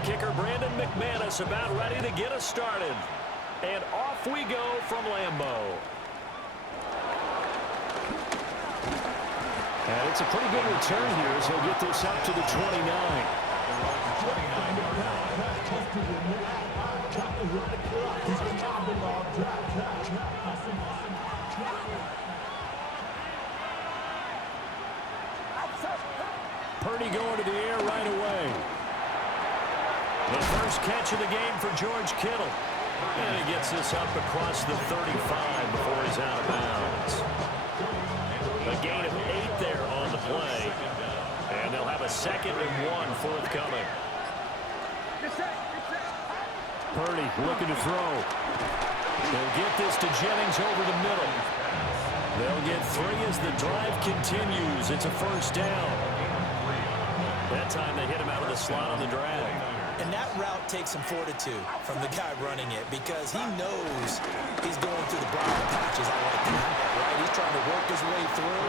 kicker, Brandon McManus, about ready to get us started. And off we go from Lambeau. And it's a pretty good return here as he'll get this up to the 29. Purdy going to the air right away. The first catch of the game for George Kittle. And he gets this up across the 35 before he's out of bounds. A gain of 8 there on the play. And they'll have a 2nd and 1 forthcoming. Purdy looking to throw. They'll get this to Jennings over the middle. They'll get 3 as the drive continues. It's a first down. That time they hit him out of the slot on the drag. And that route takes some fortitude from the guy running it because he knows he's going through the briar patches. I like that, right? He's trying to work his way through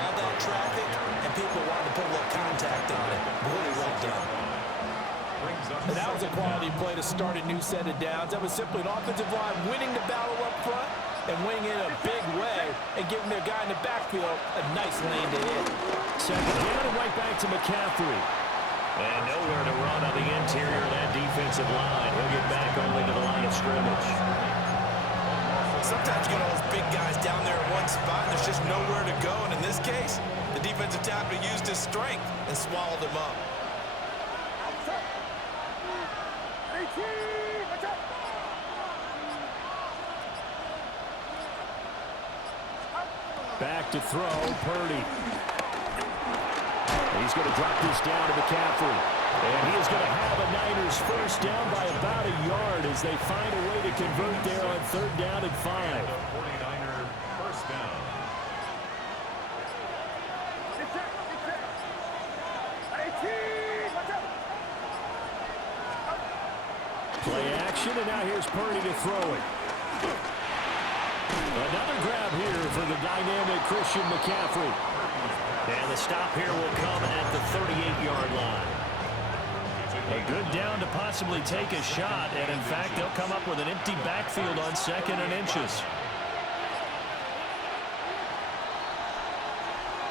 all that traffic, and people wanting to put a little contact on it. Really well done. And that was a quality play to start a new set of downs. That was simply an offensive line winning the battle up front and winning it in a big way and giving their guy in the backfield a nice lane to hit. Second down and right back to McCaffrey. And nowhere to run on the interior of that defensive line. He'll get back only to the line of scrimmage. Sometimes you get all those big guys down there in one spot, and there's just nowhere to go. And in this case, the defensive tackle used his strength and swallowed him up. Back to throw, Purdy. He's going to drop this down to McCaffrey. And he is going to have a Niners first down by about a yard as they find a way to convert there on 3rd down and 5. 49er first down. Play action, and now here's Purdy to throw it. Another grab here for the dynamic Christian McCaffrey. And the stop here will come at the 38-yard line. A good down to possibly take a shot, and in fact, they'll come up with an empty backfield on 2nd and inches.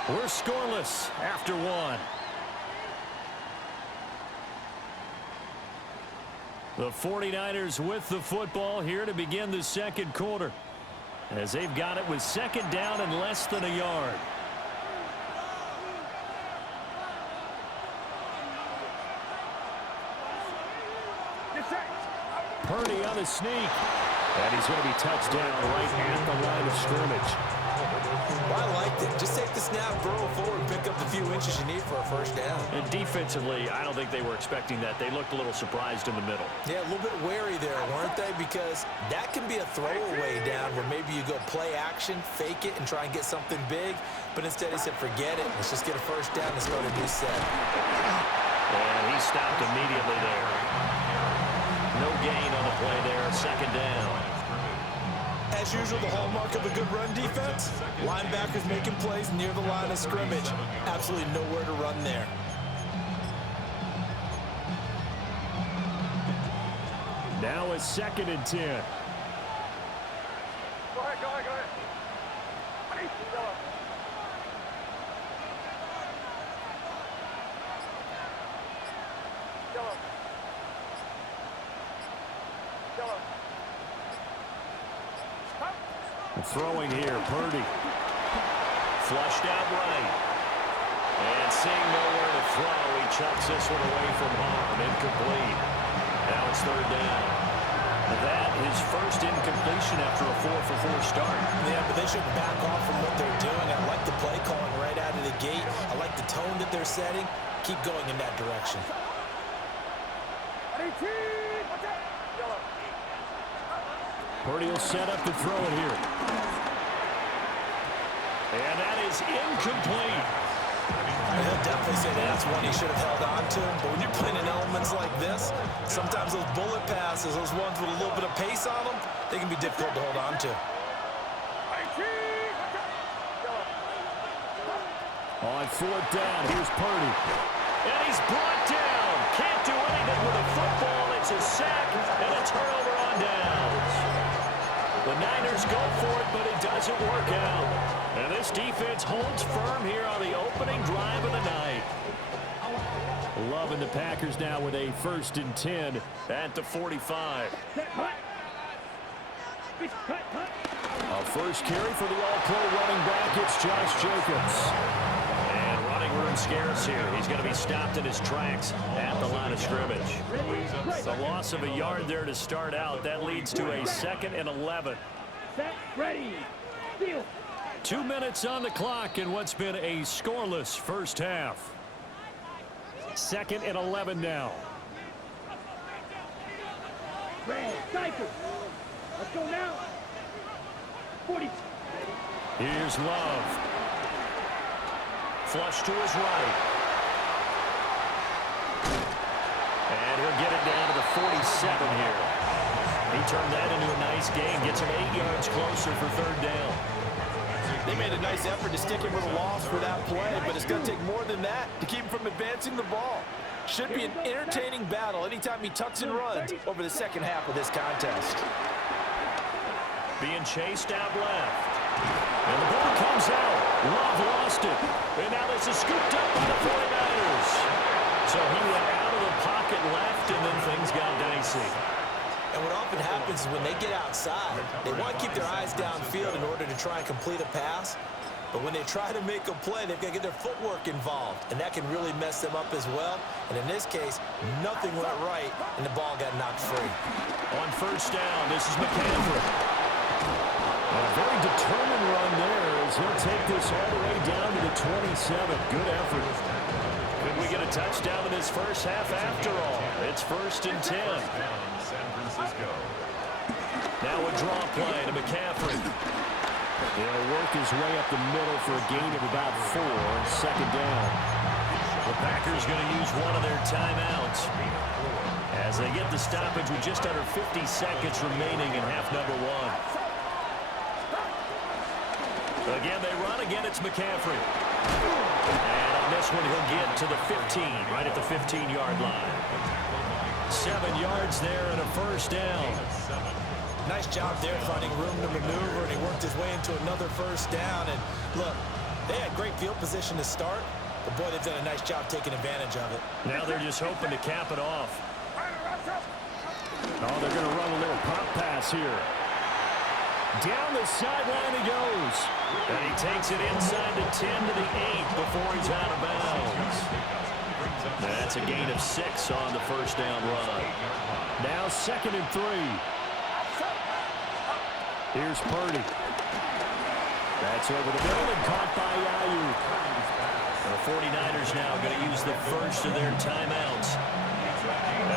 We're scoreless after 1. The 49ers with the football here to begin the 2nd quarter, as they've got it with 2nd down and less than a yard. Purdy on the sneak. And he's going to be touched down right at the line of scrimmage. Well, I liked it. Just take the snap, burrow forward, pick up the few inches you need for a first down. And defensively, I don't think they were expecting that. They looked a little surprised in the middle. Yeah, a little bit wary there, weren't they? Because that can be a throwaway down where maybe you go play action, fake it, and try and get something big. But instead he said, forget it. Let's just get a first down and start a new set. And he stopped immediately there. No gain on the play there, 2nd down. As usual, the hallmark of a good run defense, linebackers making plays near the line of scrimmage. Absolutely nowhere to run there. Now a 2nd and 10. Go ahead, go ahead, go ahead. Throwing here, Purdy. Flushed out right. And seeing nowhere to throw, he chucks this one away from home. Incomplete. Now it's 3rd down. That is first incompletion after a 4-for-4 start. Yeah, but they shouldn't back off from what they're doing. I like the play calling right out of the gate. I like the tone that they're setting. Keep going in that direction. Purdy will set up to throw it here. And that is incomplete. He'll definitely say that's one he should have held on to. But when you're playing in elements like this, sometimes those bullet passes, those ones with a little bit of pace on them, they can be difficult to hold on to. On 4th down, here's Purdy. And he's brought down. Can't do anything with a a sack and a turnover on downs. The Niners go for it, but it doesn't work out. And this defense holds firm here on the opening drive of the night. Loving the Packers now with a 1st and 10 at the 45. A first carry for the All-Pro running back. It's Josh Jacobs. And running room scarce here. He's going to be stopped in his tracks at the line of scrimmage. The loss of a yard there to start out. That leads to a 2nd and 11. Set, ready, field. 2 minutes on the clock in what's been a scoreless first half. 2nd and 11 now. Red, cycle. Let's go now. 40. Here's Love. Flush to his right. And he'll get it down to the 47 here. He turned that into a nice gain. Gets him 8 yards closer for 3rd down. They made a nice effort to stick him with a loss for that play, but it's going to take more than that to keep him from advancing the ball. Should be an entertaining battle anytime he tucks and runs over the second half of this contest. Being chased out left. And the ball comes out. Love lost it. And now this is scooped up by the 49ers. So he went out of the pocket left, and then things got dicey. And what often happens is when they get outside, they want to keep their eyes downfield in order to try and complete a pass. But when they try to make a play, they've got to get their footwork involved. And that can really mess them up as well. And in this case, nothing went right, and the ball got knocked free. On 1st down, this is McCaffrey. A very determined run there as he'll take this all the way down to the 27. Good effort. Could we get a touchdown in this first half after all? It's 1st and 10. San Francisco. Now a draw play to McCaffrey. He'll work his way up the middle for a gain of about 4. 2nd down. The Packers going to use one of their timeouts as they get the stoppage with just under 50 seconds remaining in half number 1. Again, they run. Again, it's McCaffrey. And on this one, he'll get to the 15, right at the 15-yard line. 7 yards there and a 1st down. Nice job there finding room to maneuver, and he worked his way into another 1st down. And look, they had great field position to start, but boy, they've done a nice job taking advantage of it. Now they're just hoping to cap it off. Oh, they're going to run a little pop pass here. Down the sideline he goes. And he takes it inside the 10 to the 8 before he's out of bounds. That's a gain of 6 on the 1st down run. Now 2nd and 3. Here's Purdy. That's over the middle and caught by Ayuk. The 49ers now going to use the first of their timeouts,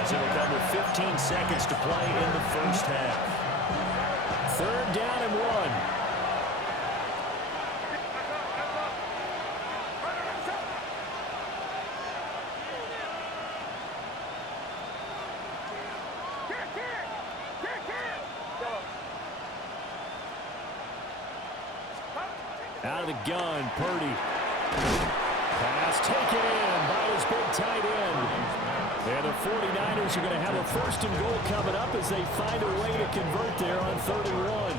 as it'll come with 15 seconds to play in the first half. 3rd down and 1. Out of the gun, Purdy. Pass taken in by his big tight end. And the 49ers are going to have a 1st and goal coming up as they find a way to convert there on 3rd and 1.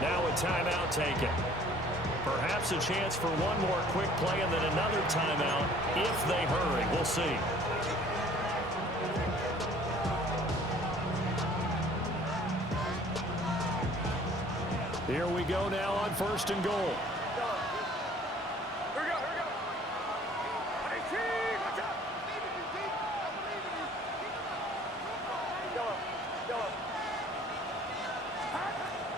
Now a timeout taken. Perhaps a chance for one more quick play and then another timeout if they hurry. We'll see. Here we go now on 1st and goal.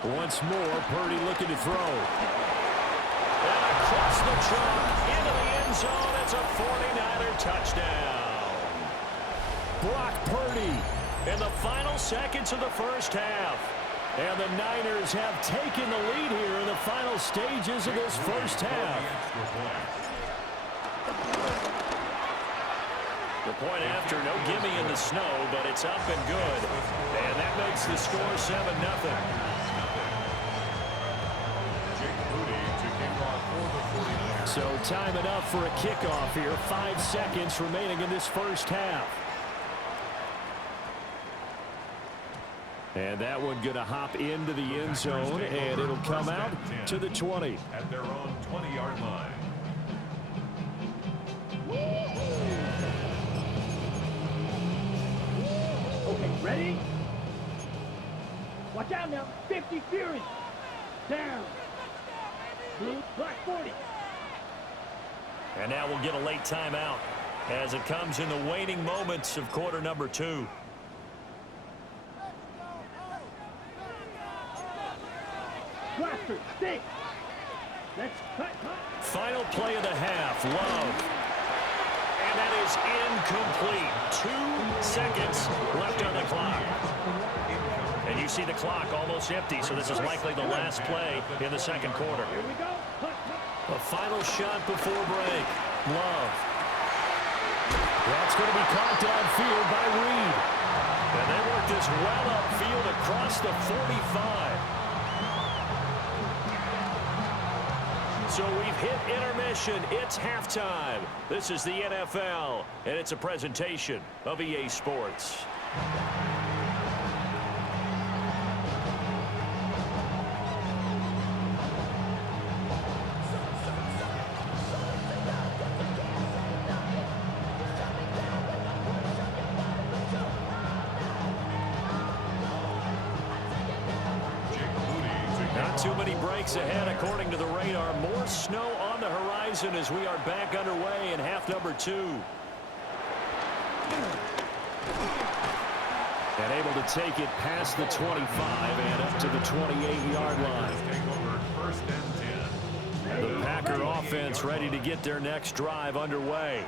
Once more, Purdy looking to throw. And across the chalk into the end zone. It's a 49er touchdown. Brock Purdy in the final seconds of the first half. And the Niners have taken the lead here in the final stages of this first half. The point after, no gimme in the snow, but it's up and good. And that makes the score 7-0. So time enough for a kickoff here. 5 seconds remaining in this first half. And that one going to hop into the end zone, and it'll come out to the 20. At their own 20-yard line. Okay, ready? Watch out now. 50 Fury. Down. Blue, black 40. And now we'll get a late timeout as it comes in the waning moments of quarter number 2. Blaster, stick. Let's cut. Final play of the half. Love. And that is incomplete. 2 seconds left on the clock. And you see the clock almost empty, so this is likely the last play in the second quarter. Here we go. A final shot before break. Love. That's going to be caught downfield by Reed. And they work this well upfield across the 45. So we've hit intermission. It's halftime. This is the NFL, and it's a presentation of EA Sports. Too many breaks ahead according to the radar. More snow on the horizon as we are back underway in half number 2. And able to take it past the 25 and up to the 28-yard line. The Packer offense ready to get their next drive underway.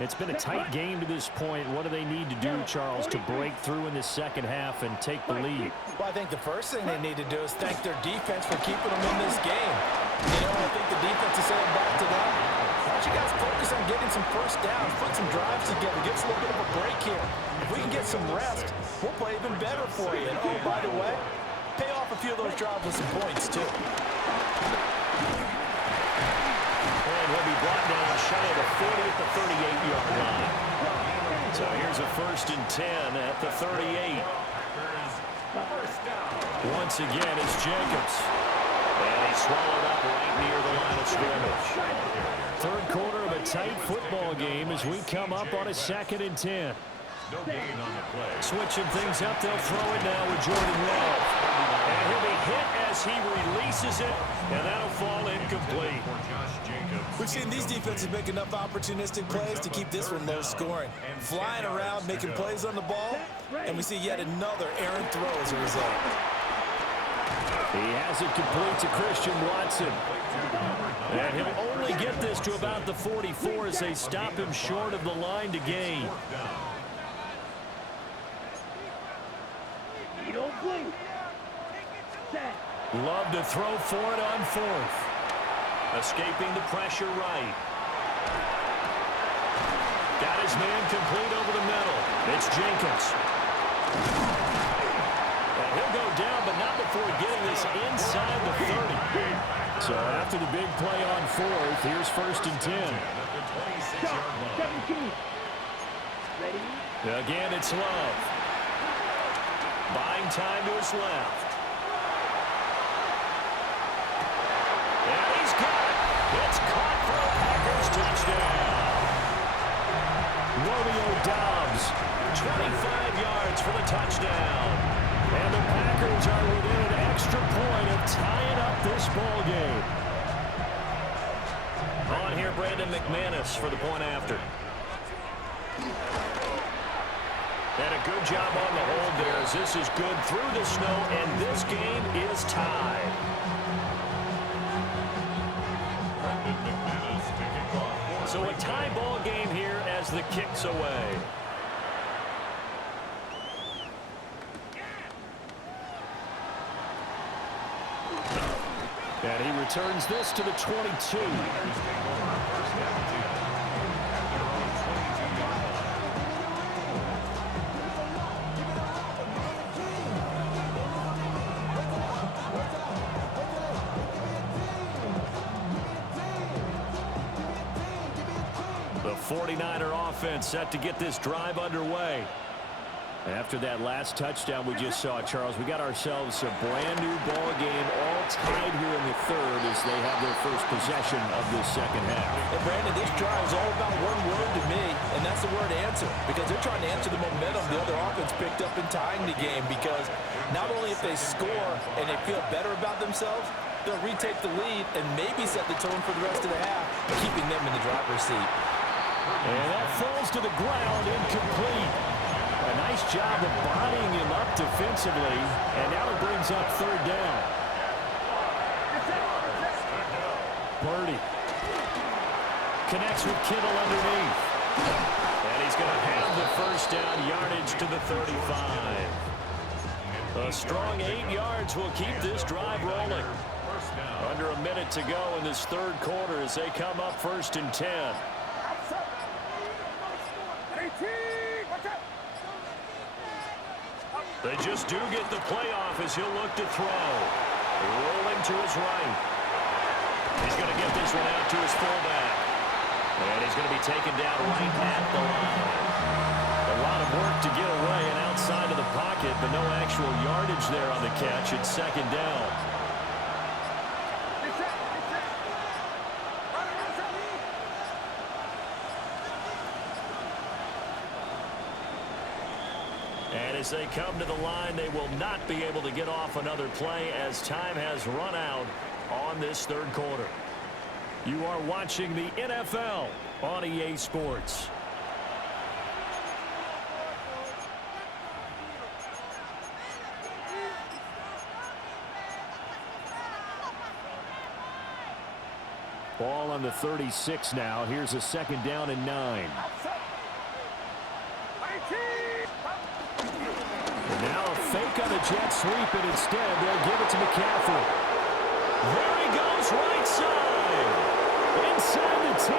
It's been a tight game to this point. What do they need to do, Charles, to break through in the second half and take the lead? Well, I think the first thing they need to do is thank their defense for keeping them in this game. You know, I think the defense is saying back to them, why don't you guys focus on getting some first downs, put some drives together, give us a little bit of a break here. If we can get some rest, we'll play even better for you. And, oh, by the way, pay off a few of those drives with some points, too. And he'll be brought down shy of the 40 at the 38-yard line. So here's a 1st and 10 at the 38. Once again, it's Jacobs. And he's swallowed up right near the line of scrimmage. Third quarter of a tight football game as we come up on a 2nd and 10. No gain on the play. Switching things up, they'll throw it now with Jordan Love. And he'll be hit as he releases it, and that'll fall incomplete. We've seen these defenses make enough opportunistic plays to keep this one low scoring. Flying around, making plays on the ball, and we see yet another errant throw as a result. He has it complete to Christian Watson. And he'll only get this to about the 44 as they stop him short of the line to gain. Love to throw for it on 4th. Escaping the pressure right. Got his man complete over the middle. It's Jenkins. And he'll go down, but not before getting this inside the 30. So after the big play on 4th, here's 1st and 10. 17. Ready? Again, it's Love. Buying time to his left. And he's got it. It's caught for a Packers touchdown. Romeo Doubs, 25 yards for the touchdown. And the Packers are within an extra point of tying up this ball game. On here, Brandon McManus for the point after. And a good job on the hold there as this is good through the snow, and this game is tied. So a tie ball game here as the kick's away. And he returns this to the 22. The 49er offense set to get this drive underway. After that last touchdown we just saw, Charles, we got ourselves a brand new ball game, all tied here in the third as they have their first possession of this second half. And Brandon, this drive is all about one word to me, and that's the word answer, because they're trying to answer the momentum the other offense picked up in tying the game, because not only if they score and they feel better about themselves, they'll retake the lead and maybe set the tone for the rest of the half, keeping them in the driver's seat. And that falls to the ground, incomplete. A nice job of bodying him up defensively, and now it brings up third down. Purdy connects with Kittle underneath. And he's going to have the first down, yardage to the 35. A strong 8 yards will keep this drive rolling. Under a minute to go in this third quarter as they come up 1st and 10. They just do get the playoff as he'll look to throw. Rolling to his right. He's going to get this one out to his fullback. And he's going to be taken down right at the line. A lot of work to get away and outside of the pocket, but no actual yardage there on the catch. It's second down. And as they come to the line, they will not be able to get off another play as time has run out on this third quarter. You are watching the NFL on EA Sports. Ball on the 36 now. Here's a second down and 9. And now a fake on the jet sweep, and instead they'll give it to McCaffrey. There he goes, right side. Inside the 10.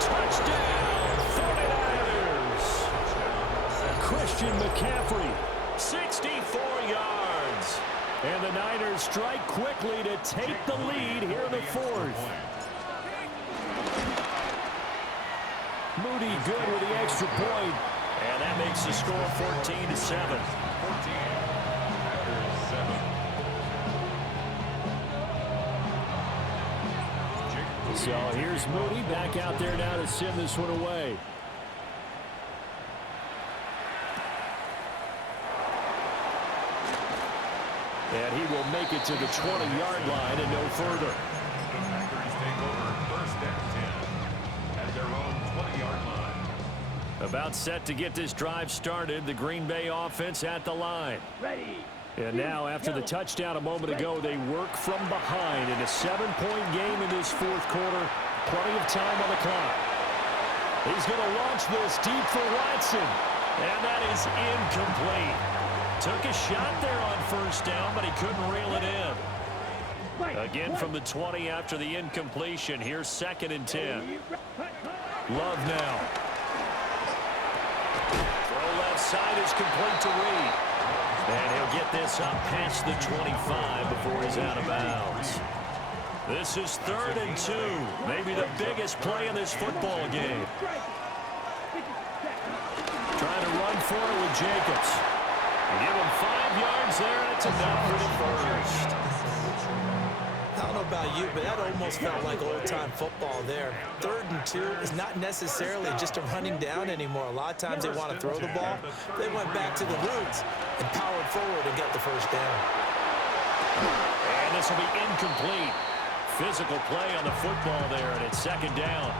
Touchdown, 49ers. Christian McCaffrey, 64 yards. And the Niners strike quickly to take the lead here in the fourth. Moody good with the extra point. And that makes the score 14-7. So here's Moody back out there now to send this one away. And he will make it to the 20-yard line and no further. The Packers take over 1st and 10 at their own 20-yard line. About set to get this drive started. The Green Bay offense at the line. Ready. And now, after the touchdown a moment ago, they work from behind in a 7-point game in this fourth quarter. Plenty of time on the clock. He's going to launch this deep for Watson. And that is incomplete. Took a shot there on first down, but he couldn't reel it in. Again from the 20 after the incompletion. Here's 2nd and 10. Love now. Throw left side is complete to Reed. And he'll get this up past the 25 before he's out of bounds. This is 3rd and 2. Maybe the biggest play in this football game. Trying to run for it with Jacobs. Give him 5 yards there, and it's enough for the first. I don't know about you, but that almost felt like old-time football there. 3rd and 2 is not necessarily just a running down anymore. A lot of times they want to throw the ball. They went back to the roots and powered forward and got the first down. And this will be incomplete. Physical play on the football there, and it's 2nd down.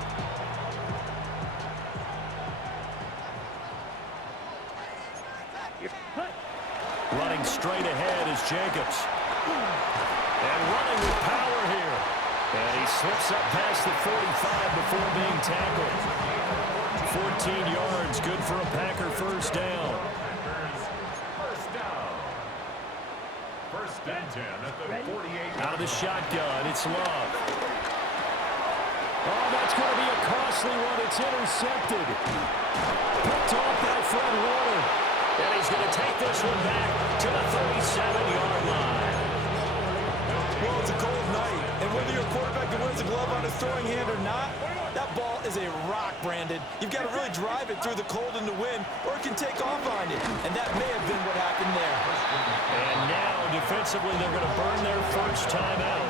Running straight ahead is Jacobs. And running with power here. And he slips up past the 45 before being tackled. 14 yards, good for a Packer first down. First down. 1st and 10 at the 48. Out of the shotgun, it's Love. Oh, that's going to be a costly one. It's intercepted. Picked off by Fred Warner. And he's going to take this one back to the 37-yard line. Well, it's a cold night, and whether you're a quarterback that wears a glove on his throwing hand or not, That ball is a rock, Brandon. You've got to really drive it through the cold and the wind, or it can take off on you. And that may have been what happened there. And now, defensively, they're going to burn their first timeout.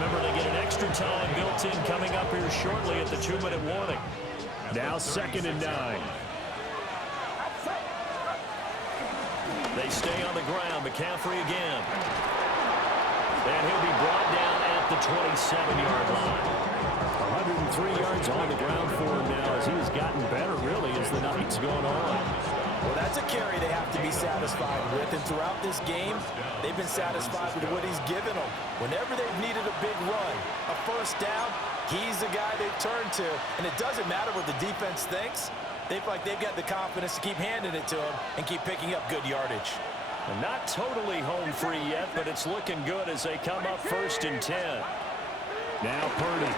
Remember, they get an extra time built in coming up here shortly at the 2-minute warning. Now 2nd and 9. They stay on the ground. McCaffrey again. And he'll be brought down at the 27-yard line. 103 yards on the ground for him now as he has gotten better, really, as the night's gone on. Well, that's a carry they have to be satisfied with. And throughout this game, they've been satisfied with what he's given them. Whenever they've needed a big run, a first down, he's the guy they've turned to. And it doesn't matter what the defense thinks. They feel like they've got the confidence to keep handing it to him and keep picking up good yardage. And not totally home free yet, but it's looking good as they come up 1st and 10. Now Purdy.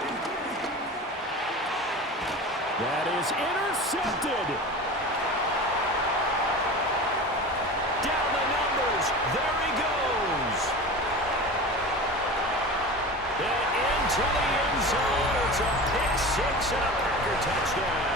That is intercepted. Down the numbers. There he goes. And into the end zone. It's a pick six and a Packer touchdown.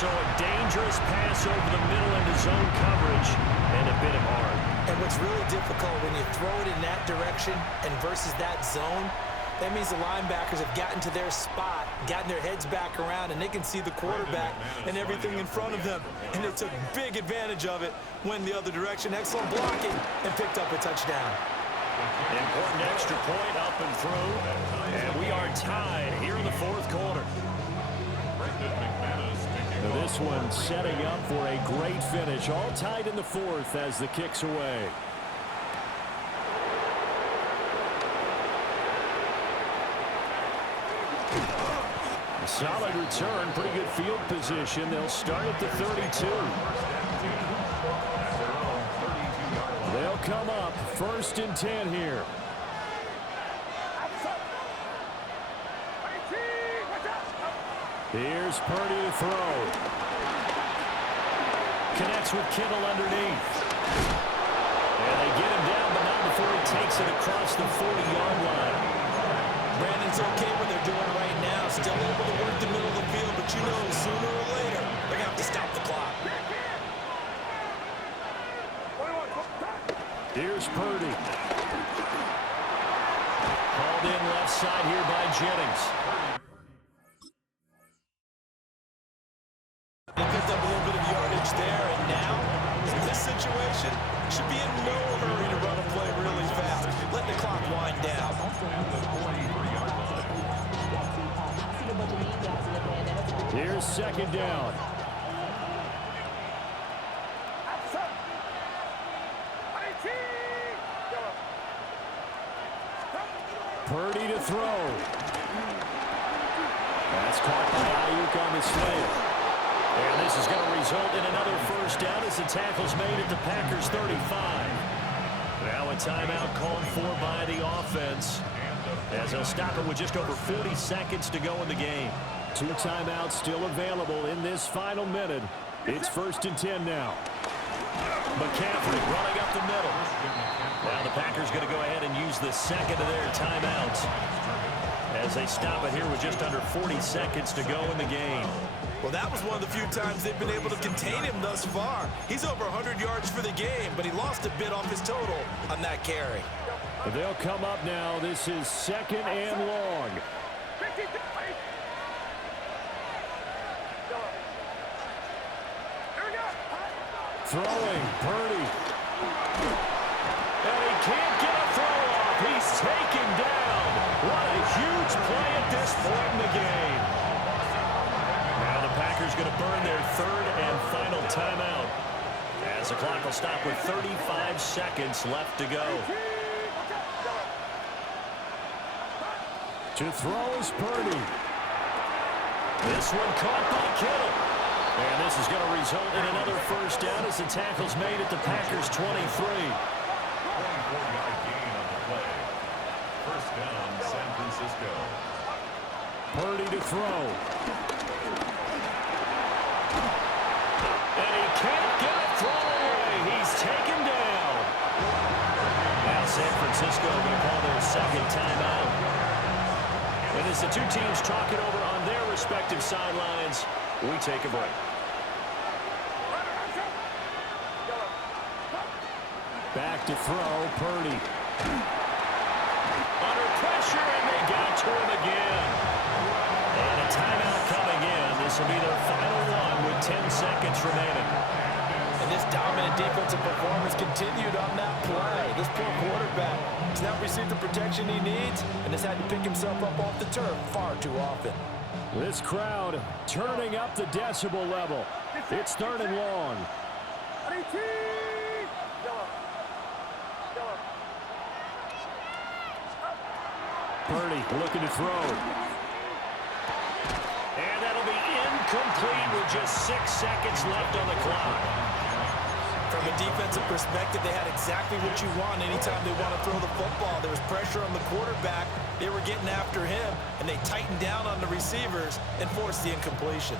So a dangerous pass over the middle into zone coverage, and it bit him hard. And what's really difficult when you throw it in that direction and versus that zone, that means the linebackers have gotten to their spot, gotten their heads back around, and they can see the quarterback and everything in front of them. And they took big advantage of it, went the other direction, excellent blocking, and picked up a touchdown. Important extra point up and through, and we are tied here in the 4th quarter. Now this one setting up for a great finish, all tied in the 4th as the kick's away. A solid return, pretty good field position. They'll start at the 32. They'll come up 1st and 10 here. Here's Purdy to throw. Connects with Kittle underneath. And they get him down, but not before he takes it across the 40-yard line. Brandon's okay what they're doing right now. Still able to work the middle of the field, but you know sooner or later they're going to have to stop the clock. Here's Purdy. Called in left side here by Jennings. He picked up a little bit of yardage there, and now, in this situation, should be in no hurry to run a play really fast. Let the clock wind down. Here's 2nd down. Purdy to throw. That's caught by Ayuk on the slant. And this is going to result in another first down as the tackle's made at the Packers' 35. Now a timeout called for by the offense as they'll stop it with just over 40 seconds to go in the game. 2 timeouts still available in this final minute. It's 1st and 10 now. McCaffrey running up the middle. Now the Packers going to go ahead and use the second of their timeouts as they stop it here with just under 40 seconds to go in the game. Well, that was one of the few times they've been able to contain him thus far. He's over 100 yards for the game, but he lost a bit off his total on that carry. They'll come up now. This is 2nd and long. Throwing, Purdy. And he can't get a throw off. He's taken down. What a huge play at this point in the game. Now the Packers going to burn their 3rd and final timeout as the clock will stop with 35 seconds left to go. To throw is Purdy. This one caught by Kittle. And this is going to result in another first down as the tackle's made at the Packers' 23. 24-yard gain on the play. First down, San Francisco. Purdy to throw. And he can't get a throw away. He's taken down. Now San Francisco going to call their second timeout. And as the two teams talk it over on their respective sidelines, we take a break. Back to throw, Purdy. Under pressure, and they got to him again. And a timeout coming in. This will be their final one with 10 seconds remaining. And this dominant defensive performance continued on that play. This poor quarterback has not received the protection he needs and has had to pick himself up off the turf far too often. This crowd turning up the decibel level. It's 3rd and long. Purdy looking to throw. And that'll be incomplete with just 6 seconds left on the clock. From a defensive perspective, they had exactly what you want anytime they want to throw the football. There was pressure on the quarterback. They were getting after him, and they tightened down on the receivers and forced the incompletion.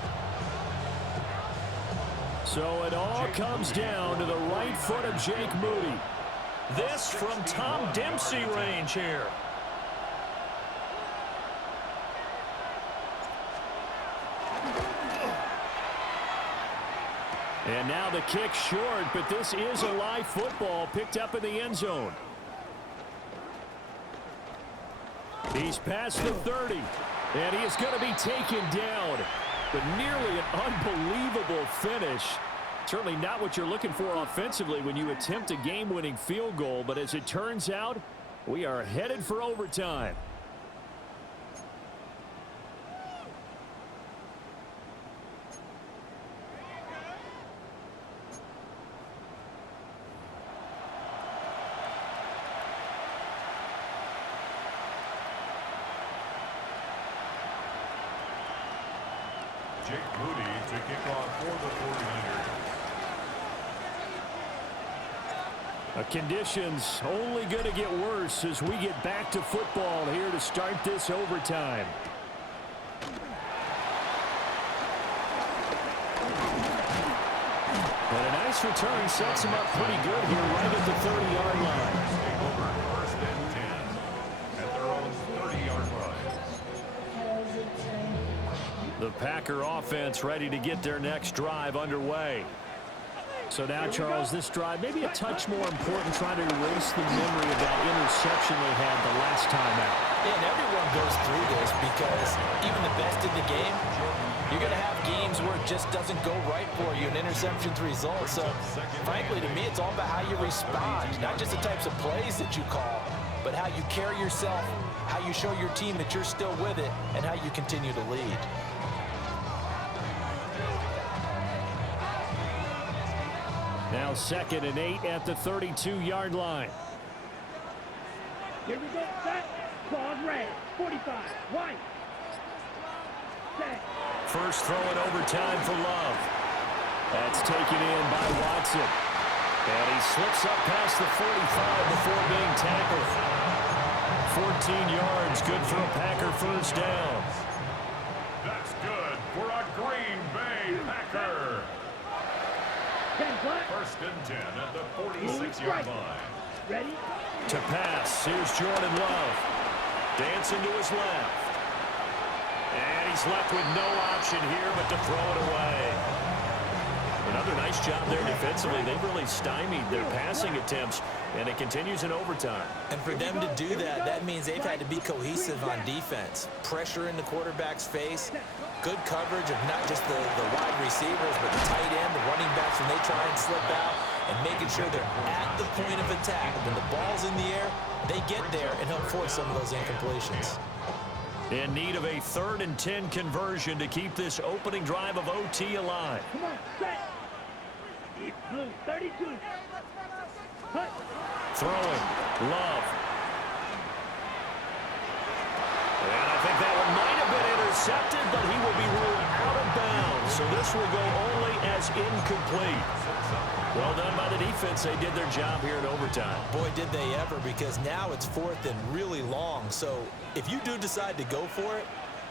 So it all comes down to the right foot of Jake Moody. This from Tom Dempsey range here. And now the kick short, but this is a live football picked up in the end zone. He's past the 30, and he is going to be taken down. But nearly an unbelievable finish. Certainly not what you're looking for offensively when you attempt a game-winning field goal, but as it turns out, we are headed for overtime. Jake Moody to kick off for the 49ers. Conditions only going to get worse as we get back to football here to start this overtime. And a nice return sets him up pretty good here right at the 30-yard line. Take over 1st and 10 at their own 30-yard line. The Packer offense ready to get their next drive underway. So now, Charles, this drive maybe a touch more important, trying to erase the memory of that interception they had the last time out. Yeah, and everyone goes through this because even the best in the game, you're going to have games where it just doesn't go right for you, and interceptions result. So, frankly, to me, it's all about how you respond, not just the types of plays that you call, but how you carry yourself, how you show your team that you're still with it, and how you continue to lead. Now 2nd and 8 at the 32-yard line. Here we go, set. Claws red. 45. White. Set. First throw in overtime for Love. That's taken in by Watson. And he slips up past the 45 before being tackled. 14 yards, good for a Packer first down. That's good for a Green Bay Packer. 10 black. 1st and 10 at the 46-yard line. Ready? To pass, here's Jordan Love. Dancing to his left. And he's left with no option here but to throw it away. Another nice job there defensively. They've really stymied their passing attempts, and it continues in overtime. And for them to do that, that means they've had to be cohesive on defense. Pressure in the quarterback's face, good coverage of not just the wide receivers, but the tight end, the running backs when they try and slip out, and making sure they're at the point of attack. When the ball's in the air, they get there and help force some of those incompletions. In need of a 3rd and 10 conversion to keep this opening drive of OT alive. Come on, set. Blue, 32. Hut. Throwing, Love. And I think that one might have been intercepted, but he will be ruled out of bounds. So this will go only as incomplete. Well done by the defense. They did their job here in overtime. Boy, did they ever, because now it's 4th and really long. So if you do decide to go for it,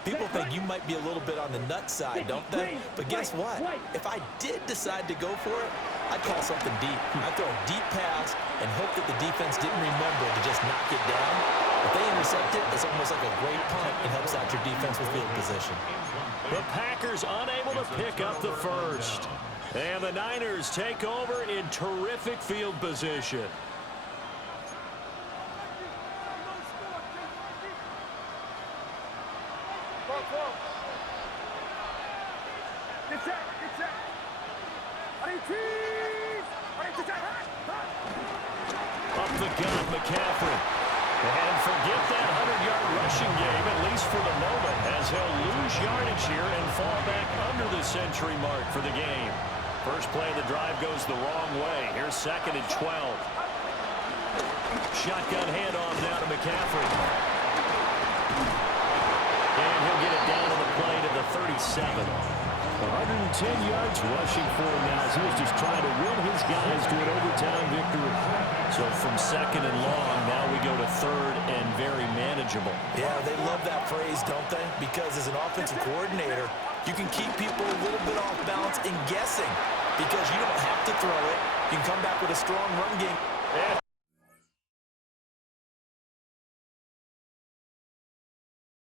people think you might be a little bit on the nut side, don't they? But guess what? If I did decide to go for it, I'd call something deep. I'd throw a deep pass and hope that the defense didn't remember to just knock it down. If they intercept it, it's almost like a great punt. It helps out your defense with field position. The Packers unable to pick up the first. And the Niners take over in terrific field position. Up the gut, McCaffrey. And forget that 100-yard rushing game, at least for the moment, as he'll lose yardage here and fall back under the century mark for the game. First play of the drive goes the wrong way. Here's 2nd and 12. Shotgun handoff down to McCaffrey. And he'll get it down to the play to the 37. 110 yards rushing for him now as he was just trying to will his guys to an overtime victory. So from 2nd and long, now we go to 3rd and very manageable. Yeah, they love that phrase, don't they? Because as an offensive coordinator, you can keep people a little bit off balance and guessing because you don't have to throw it. You can come back with a strong run game.